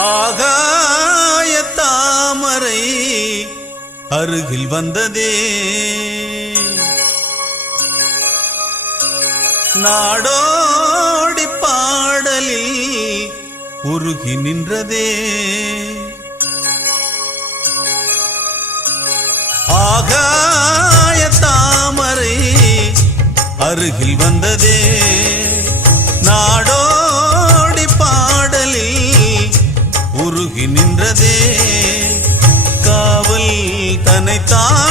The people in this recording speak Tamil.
ஆகாய தாமரை அருகில் வந்ததே, நாடோடி பாடலில் உருகி நின்றதே. ஆகாய தாமரை அருகில் வந்ததே, நாடோடி உருகி நின்றதே. காவல் தன்னைத்தான்